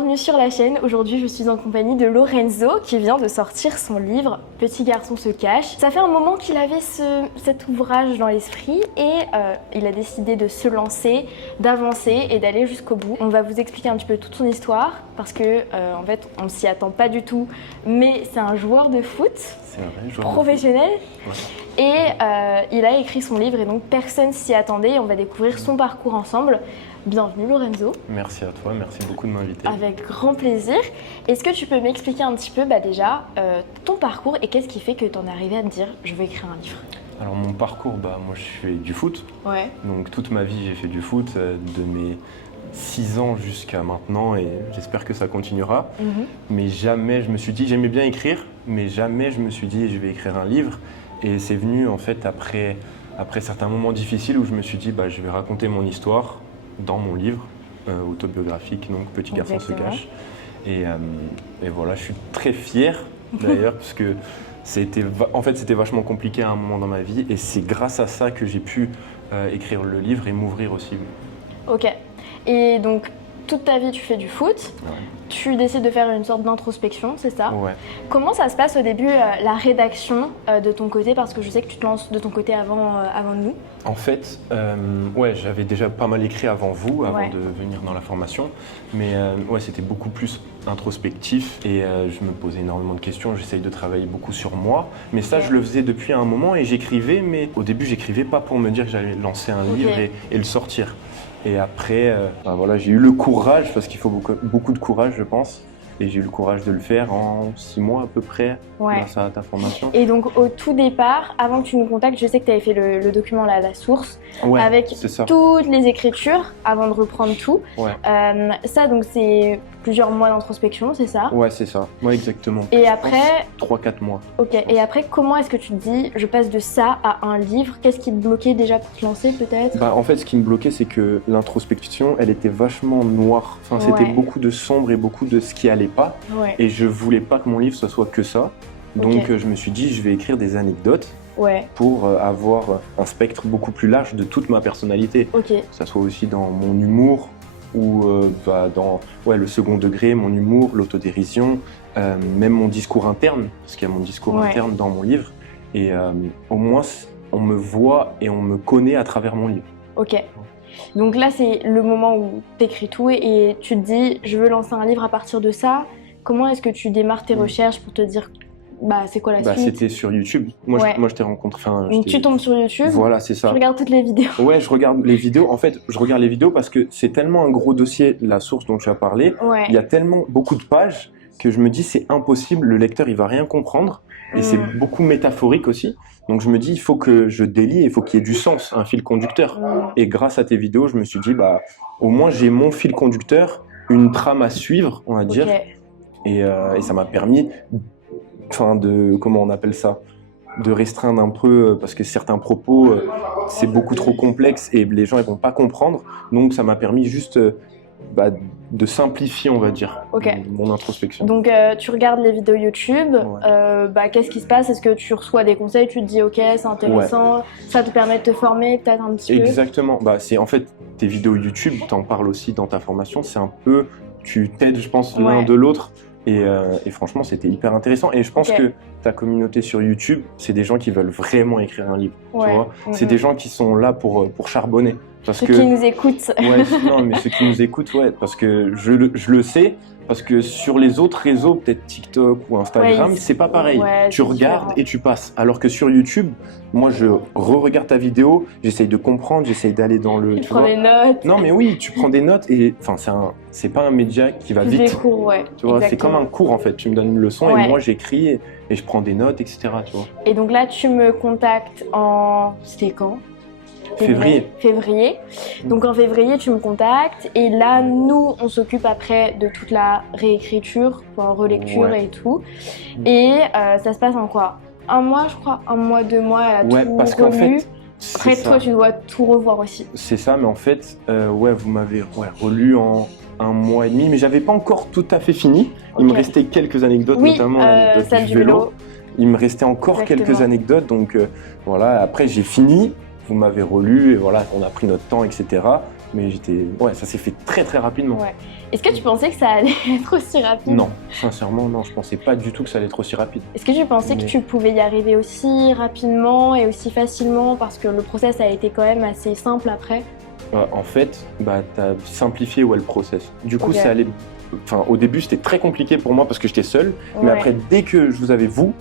bienvenue sur la chaîne. Aujourd'hui, je suis en compagnie de Lorenzo qui vient de sortir son livre « Petit garçon se cache ». Ça fait un moment qu'il avait cet ouvrage dans l'esprit et il a décidé de se lancer, d'avancer et d'aller jusqu'au bout. On va vous expliquer un petit peu toute son histoire parce que en fait, on ne s'y attend pas du tout, mais c'est un joueur de foot professionnel et il a écrit son livre et donc personne s'y attendait. On va découvrir son parcours ensemble. Bienvenue Lorenzo. Merci à toi, merci beaucoup de m'inviter. Avec grand plaisir. Est-ce que tu peux m'expliquer un petit peu déjà ton parcours et qu'est-ce qui fait que tu en es arrivé à te dire je vais écrire un livre? Alors mon parcours, moi je fais du foot. Ouais. Donc toute ma vie j'ai fait du foot, de mes 6 ans jusqu'à maintenant et j'espère que ça continuera. Mais jamais je me suis dit, j'aimais bien écrire, mais jamais je me suis dit je vais écrire un livre. Et c'est venu en fait après certains moments difficiles où je me suis dit je vais raconter mon histoire dans mon livre autobiographique, donc Petit garçon se cache. Et voilà, je suis très fier d'ailleurs parce que c'était vachement compliqué à un moment dans ma vie et c'est grâce à ça que j'ai pu écrire le livre et m'ouvrir aussi. Ok. Et donc toute ta vie tu fais du foot, tu décides de faire une sorte d'introspection, c'est ça? Ouais. Comment ça se passe au début, la rédaction de ton côté? Parce que je sais que tu te lances de ton côté avant nous. En fait, j'avais déjà pas mal écrit avant vous, avant de venir dans la formation. Mais c'était beaucoup plus introspectif et je me posais énormément de questions. J'essaye de travailler beaucoup sur moi. Mais ça, je le faisais depuis un moment et j'écrivais. Mais au début, j'écrivais pas pour me dire que j'allais lancer un livre et le sortir. Et après, j'ai eu le courage, parce qu'il faut beaucoup de courage, je pense. Et j'ai eu le courage de le faire en 6 mois à peu près, grâce à ta formation. Et donc au tout départ, avant que tu nous contactes, je sais que tu avais fait le document la source, avec toutes les écritures, avant de reprendre tout. Ça, donc c'est plusieurs mois d'introspection, c'est ça? Ouais, c'est ça. Ouais, exactement. Et après 3-4 mois. Ok, et après, comment est-ce que tu te dis, je passe de ça à un livre? Qu'est-ce qui te bloquait déjà pour te lancer peut-être? En fait, ce qui me bloquait, c'est que l'introspection, elle était vachement noire. Enfin, c'était beaucoup de sombre et beaucoup de ce qui allait pas. Et je voulais pas que mon livre soit que ça. Donc je me suis dit, je vais écrire des anecdotes pour avoir un spectre beaucoup plus large de toute ma personnalité. Que ça soit aussi dans mon humour, ou dans le second degré, mon humour, l'autodérision, même mon discours interne, parce qu'il y a mon discours interne dans mon livre. Et au moins, on me voit et on me connaît à travers mon livre. Ok. Donc là, c'est le moment où tu écris tout et tu te dis, je veux lancer un livre à partir de ça. Comment est-ce que tu démarres tes recherches pour te dire, c'est quoi la suite? C'était sur YouTube. Moi, je t'ai rencontré. Donc tu tombes sur YouTube. Voilà, c'est ça. Tu regardes toutes les vidéos. Ouais, je regarde les vidéos. En fait, je regarde les vidéos parce que c'est tellement un gros dossier, la source dont tu as parlé. Il y a tellement beaucoup de pages que je me dis, c'est impossible. Le lecteur, il va rien comprendre. Et c'est beaucoup métaphorique aussi. Donc je me dis, il faut que je délie, il faut qu'il y ait du sens, un fil conducteur. Et grâce à tes vidéos, je me suis dit, au moins j'ai mon fil conducteur, une trame à suivre, on va dire. Et ça m'a permis, comment on appelle ça, de restreindre un peu, parce que certains propos, c'est beaucoup trop complexe et les gens ne vont pas comprendre. Donc ça m'a permis juste de simplifier, on va dire, mon introspection. Donc tu regardes les vidéos YouTube, qu'est-ce qui se passe? Est-ce que tu reçois des conseils, tu te dis ok, c'est intéressant, ça te permet de te former peut-être un petit peu? Exactement, c'est en fait tes vidéos YouTube, tu en parles aussi dans ta formation, c'est un peu, tu t'aides je pense l'un de l'autre. Et franchement, c'était hyper intéressant. Et je pense que ta communauté sur YouTube, c'est des gens qui veulent vraiment écrire un livre. Tu vois, c'est des gens qui sont là pour charbonner. Ceux qui nous écoutent. Non, mais ceux qui nous écoutent, parce que je le sais. Parce que sur les autres réseaux, peut-être TikTok ou Instagram, c'est pas pareil. Tu regardes et tu passes. Alors que sur YouTube, moi je re-regarde ta vidéo, j'essaye de comprendre, j'essaye d'aller dans le... Tu prends des notes. Non mais oui, tu prends des notes et c'est pas un média qui va vite. Des cours, tu vois, c'est comme un cours en fait. Tu me donnes une leçon et moi j'écris et je prends des notes, etc. Tu vois. Et donc là, tu me contactes c'était quand? Février. Donc en février, tu me contactes et là, nous, on s'occupe après de toute la réécriture, relecture et tout. Et ça se passe en quoi? Un mois, je crois, 1 mois, 2 mois, elle a tout parce qu'en fait, après, toi, tu dois tout revoir aussi. C'est ça, mais en fait, vous m'avez relu en 1 mois et demi, mais j'avais pas encore tout à fait fini. Il me restait quelques anecdotes, notamment l'anecdote du vélo. Il me restait encore quelques anecdotes, donc voilà. Après, j'ai fini. Vous m'avez relu et voilà, on a pris notre temps, etc. Mais ouais, ça s'est fait très très rapidement. Ouais. Est-ce que tu pensais que ça allait être aussi rapide? Non, sincèrement, non, je pensais pas du tout que ça allait être aussi rapide. Est-ce que tu pensais que tu pouvais y arriver aussi rapidement et aussi facilement parce que le process a été quand même assez simple après? En fait, t'as simplifié le process. Du coup, Ok. ça allait. Enfin, au début, c'était très compliqué pour moi parce que j'étais seul. Ouais. Mais après, dès que je vous avais vous,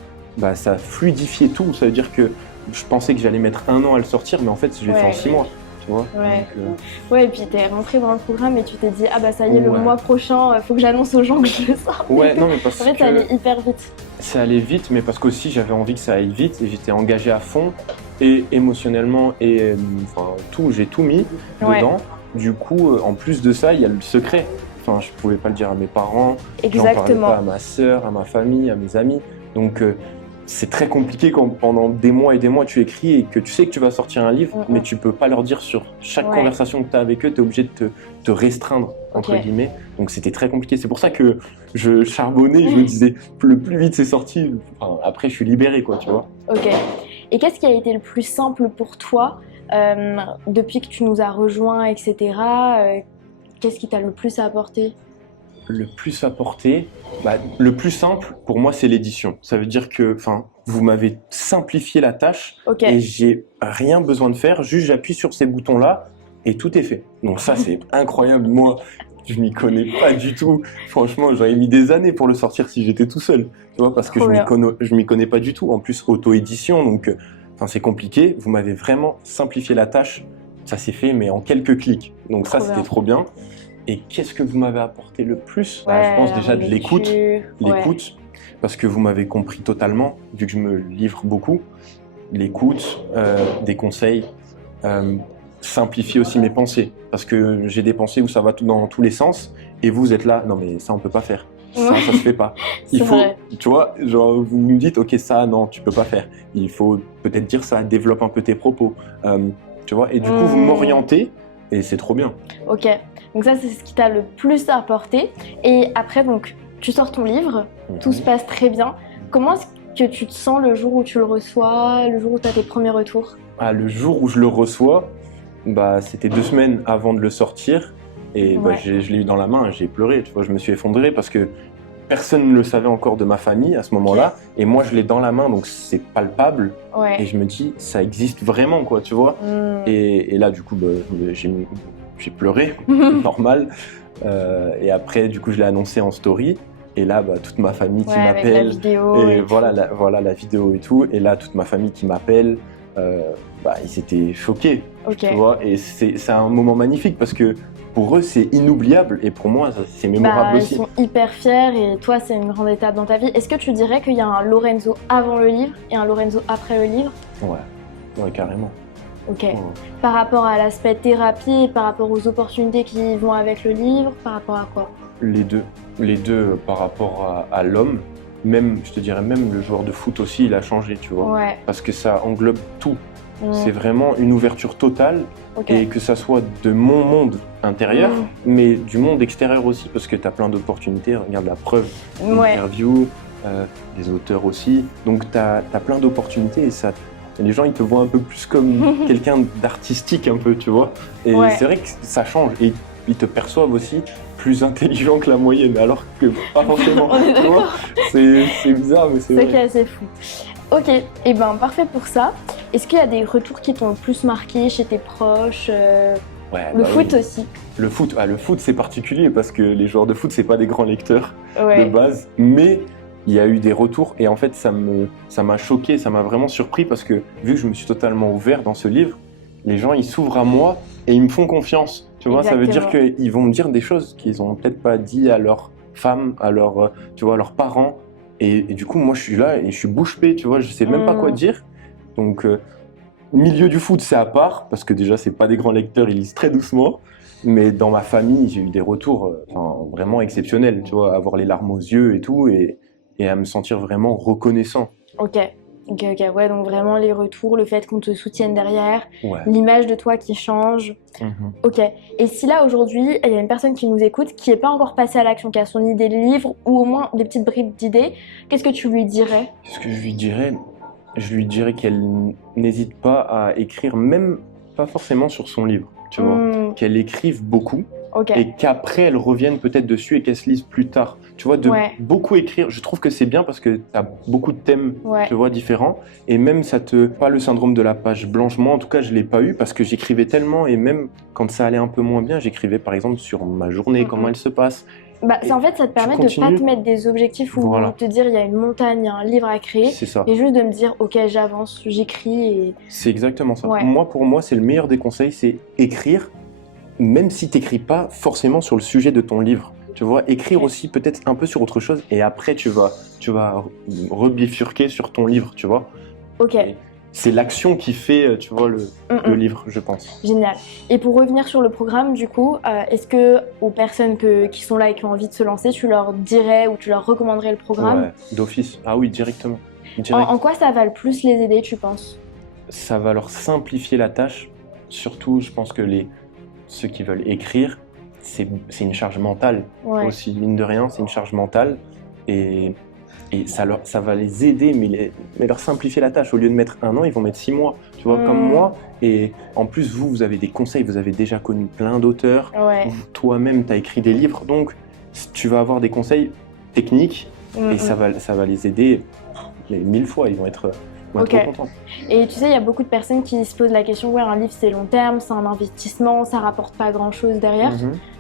ça fluidifiait tout. Ça veut dire que je pensais que j'allais mettre 1 an à le sortir, mais en fait, je l'ai fait en 6 mois. Tu vois. Ouais. Donc, Ouais, et puis t'es rentré dans le programme et tu t'es dit, ah bah ça y est, le mois prochain, faut que j'annonce aux gens que je le sors. Ouais, non, mais parce en fait, que ça allait hyper vite. Ça allait vite, mais parce qu'aussi j'avais envie que ça aille vite et j'étais engagé à fond, et émotionnellement, et j'ai tout mis dedans. Du coup, en plus de ça, il y a le secret. Enfin, je pouvais pas le dire à mes parents, j'en parlais pas à ma sœur, à ma famille, à mes amis. Donc, c'est très compliqué quand pendant des mois et des mois tu écris et que tu sais que tu vas sortir un livre, mais tu peux pas leur dire sur chaque conversation que tu as avec eux, tu es obligé de te restreindre, entre guillemets. Donc c'était très compliqué. C'est pour ça que je charbonnais, je me disais, le plus vite c'est sorti, après je suis libéré, quoi, tu vois. Ok. Et qu'est-ce qui a été le plus simple pour toi depuis que tu nous as rejoints, etc. Qu'est-ce qui t'a le plus apporté? Le plus apporté, le plus simple pour moi c'est l'édition. Ça veut dire que vous m'avez simplifié la tâche et j'ai rien besoin de faire, juste j'appuie sur ces boutons-là et tout est fait. Donc ça c'est incroyable. Moi, je m'y connais pas du tout. Franchement, j'aurais mis des années pour le sortir si j'étais tout seul. Tu vois, parce que je m'y connais pas du tout. En plus, auto-édition, donc c'est compliqué. Vous m'avez vraiment simplifié la tâche. Ça s'est fait, mais en quelques clics. Donc ça, c'était trop bien. Et qu'est-ce que vous m'avez apporté le plus? Je pense déjà de l'écoute. L'écoute, parce que vous m'avez compris totalement, vu que je me livre beaucoup. L'écoute, des conseils, simplifier aussi mes pensées. Parce que j'ai des pensées où ça va dans tous les sens, et vous êtes là, non mais ça on peut pas faire. Ça se fait pas. Il faut, tu vois, genre vous me dites, ok ça non, tu peux pas faire. Il faut peut-être dire ça, développe un peu tes propos. Tu vois, et du coup vous m'orientez, et c'est trop bien. Ok. Donc ça, c'est ce qui t'a le plus apporté. Et après, donc, tu sors ton livre, tout se passe très bien. Comment est-ce que tu te sens le jour où tu le reçois, le jour où tu as tes premiers retours? Le jour où je le reçois, c'était 2 semaines avant de le sortir. Et je l'ai eu dans la main, j'ai pleuré. Tu vois, je me suis effondré parce que personne ne le savait encore de ma famille à ce moment-là. Et moi, je l'ai dans la main, donc c'est palpable. Et je me dis, ça existe vraiment, quoi, tu vois. Et là, du coup, j'ai pleuré, normal. Et après, du coup, je l'ai annoncé en story. Et là, toute ma famille qui m'appelle. La vidéo. Et voilà la vidéo et tout. Et là, toute ma famille qui m'appelle. Ils étaient choqués. Tu vois. Et c'est un moment magnifique parce que pour eux, c'est inoubliable. Et pour moi, c'est mémorable aussi. Ils sont hyper fiers et toi, c'est une grande étape dans ta vie. Est-ce que tu dirais qu'il y a un Lorenzo avant le livre et un Lorenzo après le livre? Ouais, carrément. Ok. Par rapport à l'aspect thérapie, par rapport aux opportunités qui vont avec le livre, par rapport à quoi? Les deux par rapport à l'homme. Même, je te dirais, même le joueur de foot aussi, il a changé, tu vois. Parce que ça englobe tout. C'est vraiment une ouverture totale. Et que ça soit de mon monde intérieur, mais du monde extérieur aussi, parce que tu as plein d'opportunités. Regarde la preuve, l'interview, les auteurs aussi. Donc tu as plein d'opportunités et ça... Les gens, ils te voient un peu plus comme quelqu'un d'artistique, un peu, tu vois. Et c'est vrai que ça change. Et ils te perçoivent aussi plus intelligent que la moyenne, alors que pas forcément. On est d'accord. C'est bizarre, mais c'est vrai. C'est assez fou. Ok, et parfait pour ça. Est-ce qu'il y a des retours qui t'ont le plus marqué chez tes proches? Le foot aussi. Le foot, c'est particulier parce que les joueurs de foot, c'est pas des grands lecteurs de base, mais il y a eu des retours et en fait ça m'a choqué, ça m'a vraiment surpris parce que vu que je me suis totalement ouvert dans ce livre, les gens ils s'ouvrent à moi et ils me font confiance. Tu vois, ça veut dire qu'ils vont me dire des choses qu'ils ont peut-être pas dit à leur femme, à leur, à leurs parents. Et du coup, moi je suis là et je suis bouche bée, tu vois, je sais même pas quoi dire. Donc, milieu du foot, c'est à part parce que déjà c'est pas des grands lecteurs, ils lisent très doucement. Mais dans ma famille, j'ai eu des retours vraiment exceptionnels, tu vois, avoir les larmes aux yeux et tout, et à me sentir vraiment reconnaissant. Ok, ouais, donc vraiment les retours, le fait qu'on te soutienne derrière, l'image de toi qui change. Ok, et si là aujourd'hui, il y a une personne qui nous écoute, qui n'est pas encore passée à l'action, qui a son idée de livre, ou au moins des petites bribes d'idées, qu'est-ce que tu lui dirais? Qu'est-ce que je lui dirais? Je lui dirais qu'elle n'hésite pas à écrire, même pas forcément sur son livre. tu vois. Qu'elle écrive beaucoup. Et qu'après elles reviennent peut-être dessus et qu'elles se lisent plus tard. Tu vois, de beaucoup écrire, je trouve que c'est bien parce que tu as beaucoup de thèmes, tu vois, différents. Et même pas le syndrome de la page blanche. Moi, en tout cas, je l'ai pas eu parce que j'écrivais tellement et même quand ça allait un peu moins bien, j'écrivais par exemple sur ma journée, comment elle se passe. En fait, ça te permet de pas te mettre des objectifs ou te dire il y a une montagne, il y a un livre à créer. C'est ça. Et juste de me dire ok, j'avance, j'écris. Et... C'est exactement ça. Pour moi, c'est le meilleur des conseils, c'est écrire. Même si tu n'écris pas forcément sur le sujet de ton livre, tu vois, écrire aussi peut-être un peu sur autre chose et après tu vas rebifurquer sur ton livre, tu vois. Et c'est l'action qui fait, tu vois, le livre, je pense. Génial. Et pour revenir sur le programme, du coup, est-ce que aux personnes qui sont là et qui ont envie de se lancer, tu leur dirais ou tu leur recommanderais le programme? Ouais, d'office. Ah oui, directement. En quoi ça va le plus les aider, tu penses? Ça va leur simplifier la tâche. Surtout, je pense que ceux qui veulent écrire, c'est une charge mentale aussi, mine de rien, c'est une charge mentale et ça va les aider, mais leur simplifier la tâche. Au lieu de mettre 1 an, ils vont mettre 6 mois, tu vois, comme moi. Et en plus, vous avez des conseils, vous avez déjà connu plein d'auteurs, toi-même, tu as écrit des livres, donc tu vas avoir des conseils techniques et ça va les aider 1000 fois, ils vont être... trop content. Et tu sais, il y a beaucoup de personnes qui se posent la question, un livre c'est long terme, c'est un investissement, ça rapporte pas grand chose derrière.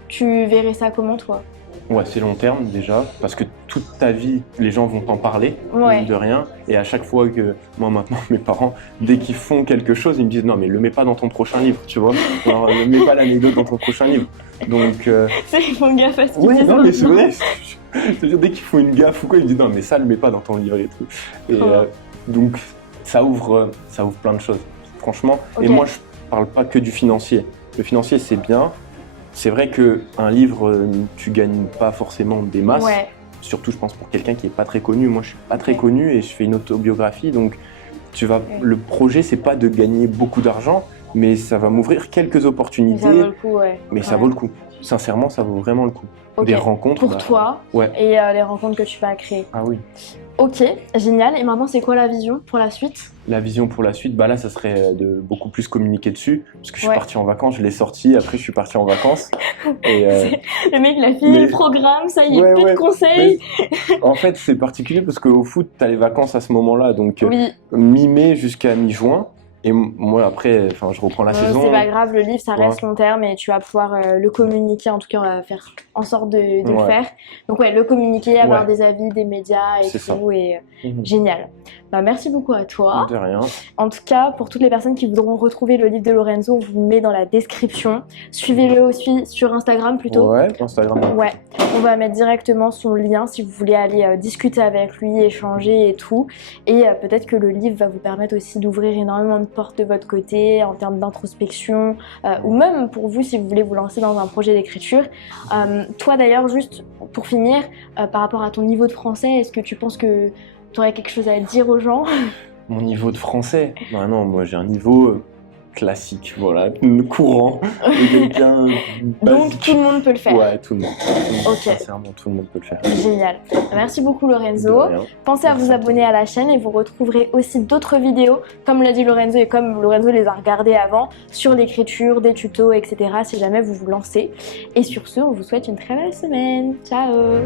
Tu verrais ça comment toi? Ouais, c'est long terme déjà, parce que toute ta vie, les gens vont t'en parler, de rien. Et à chaque fois que, moi maintenant, mes parents, dès qu'ils font quelque chose, ils me disent non mais le mets pas dans ton prochain livre, tu vois. Alors, ne mets pas l'anecdote dans ton prochain livre. Donc... Ils font gaffe à ce qu'ils disent. Non mais c'est vrai. Dès qu'ils font une gaffe ou quoi, ils me disent non mais ça, le mets pas dans ton livre et tout. Et donc... Ça ouvre plein de choses, franchement. Et moi, je parle pas que du financier. Le financier, c'est bien. C'est vrai qu'un livre, tu gagnes pas forcément des masses. Surtout, je pense, pour quelqu'un qui est pas très connu. Moi, je suis pas très connu et je fais une autobiographie. Donc, le projet, c'est pas de gagner beaucoup d'argent, mais ça va m'ouvrir quelques opportunités. Ça vaut le coup, Mais ça vaut le coup. Sincèrement, ça vaut vraiment le coup. Des rencontres. Pour toi et les rencontres que tu vas créer. Ah oui. Ok, génial. Et maintenant, c'est quoi la vision pour la suite? La vision pour la suite, là, ça serait de beaucoup plus communiquer dessus. Parce que je suis parti en vacances, je l'ai sorti, après je suis parti en vacances. Et, le mec, il a fini le programme, ça y est, plus de conseils. En fait, c'est particulier parce qu'au foot, tu as les vacances à ce moment-là. Donc, mi-mai jusqu'à mi-juin. Et moi, après, je reprends la saison. C'est pas grave, le livre, ça reste long terme et tu vas pouvoir le communiquer. En tout cas, on va faire en sorte de le faire. Donc, le communiquer, avoir des avis, des médias et tout. Et génial. Merci beaucoup à toi. De rien. En tout cas, pour toutes les personnes qui voudront retrouver le livre de Lorenzo, on vous le met dans la description. Suivez-le aussi sur Instagram plutôt. Ouais, Instagram. Ouais, on va mettre directement son lien si vous voulez aller discuter avec lui, échanger et tout. Et peut-être que le livre va vous permettre aussi d'ouvrir énormément de portes de votre côté en termes d'introspection ou même pour vous si vous voulez vous lancer dans un projet d'écriture. Toi d'ailleurs, juste pour finir, par rapport à ton niveau de français, est-ce que tu penses que tu aurais quelque chose à dire aux gens? Mon niveau de français? Non, moi j'ai un niveau classique, voilà, courant, quelqu'un basique. Donc tout le monde peut le faire? Ouais, tout le monde. Sincèrement, tout le monde peut le faire. Génial. Merci beaucoup Lorenzo. Pensez à vous abonner à la chaîne et vous retrouverez aussi d'autres vidéos, comme l'a dit Lorenzo et comme Lorenzo les a regardées avant, sur l'écriture, des tutos, etc. si jamais vous vous lancez. Et sur ce, on vous souhaite une très belle semaine. Ciao!